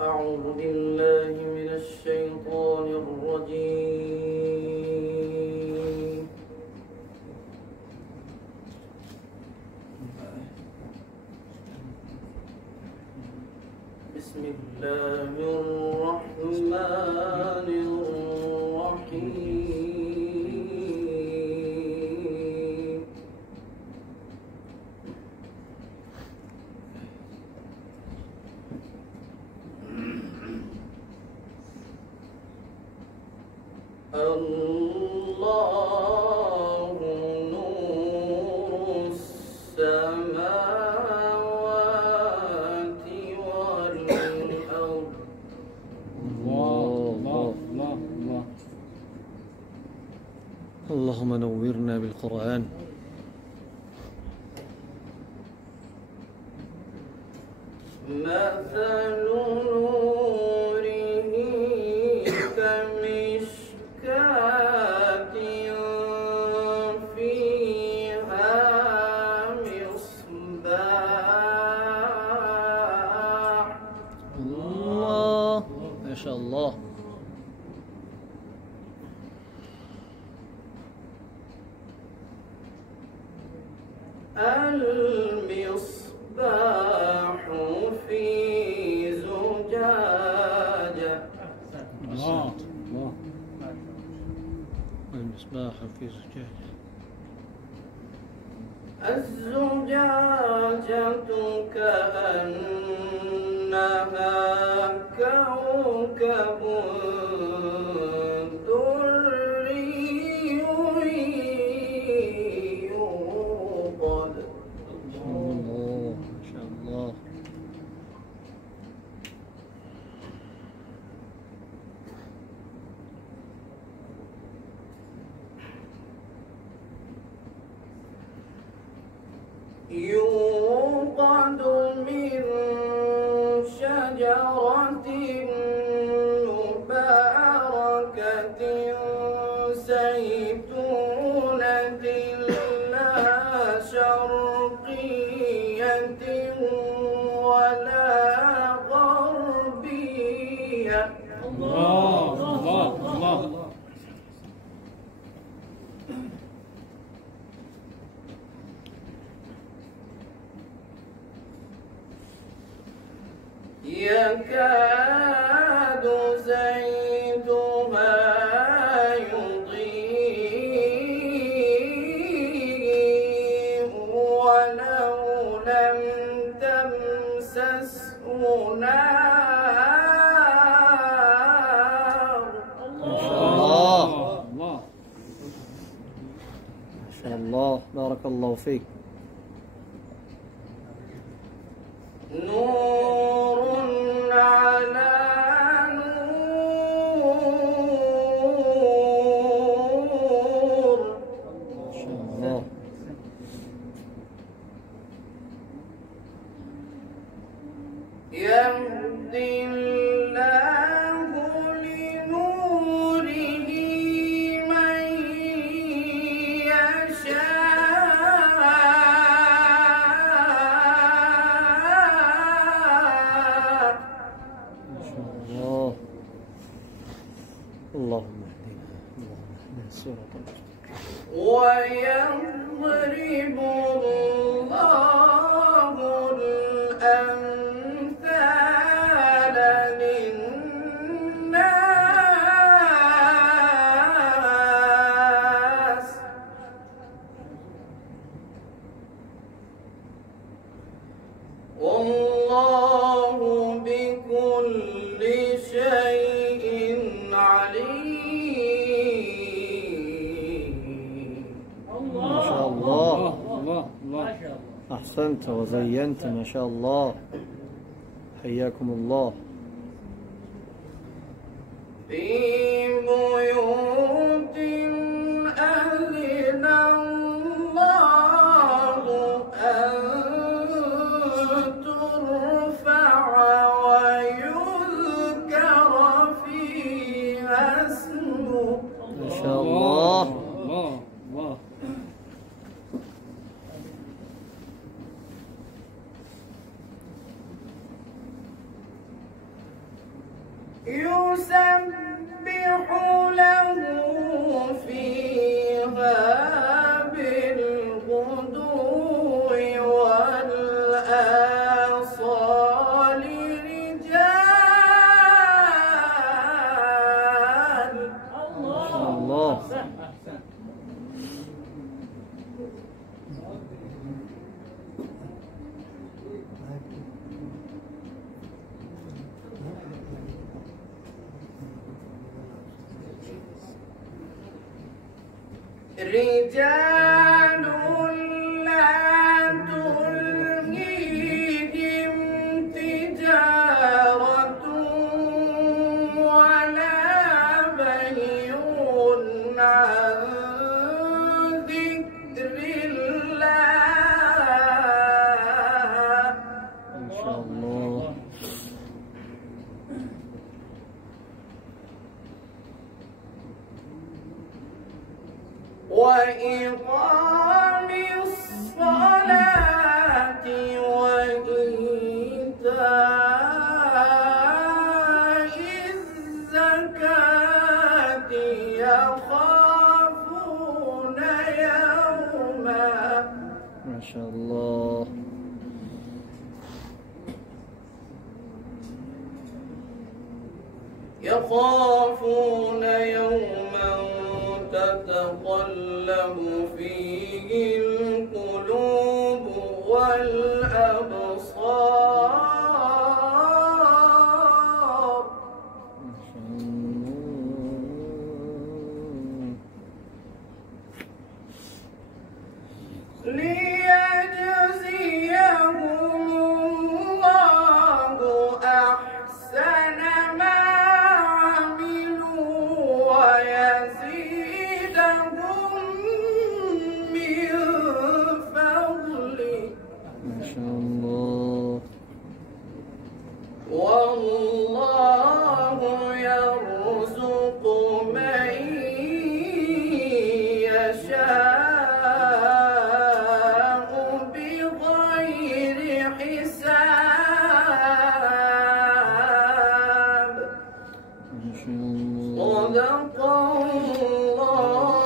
أعوذ بالله من الشيطان الرجيم. بسم الله الرحمن الرحيم. الله نور السماوات والأرض. الله. اللهم نورنا بالقرآن. مثل نوره كمشكاة فيها مصباح. الله ما شاء الله. المصباح في زجاجة. الله. المصباح في زجاجة. الزجاجة كأنها كوكب دري يوقد. الله ما شاء الله. يوقد من شجرة مباركة زيتونة لا شرقية ولا غربية. الله. يكاد زيتها يضيء ولو لم تمسسه نار. الله ما شاء الله. بارك الله فيك. نور على نور. ما شاء الله. يهدي الله لنوره من يشاء. ما شاء الله. اللهم اهدنا الصراط المستقيم. ويضرب الله الأمثال للناس. والله بكل شيء عليم. ما شاء الله. أحسنت وزينت ما شاء الله. حياكم الله. في بيوت أذن الله أن ترفع ويذكر فيها اسمه. ما شاء الله. يسبح له فيها بالغدو والآصال رجال. الله. رجال لا تلهيهم تجارة ولا بيع عن ذكر الله. ما شاء الله. وإقام الصلاة وإيتاء الزكاة يخافون يوما. ما شاء الله. يخافون يوما تتقلب فيه القلوب والأبصار. ليجزيهم الله أحسن ما عملوا ويزيدهم من فضله. ما شاء الله. والله يرزق من يشاء بغير حساب. ما شاء الله. صدق الله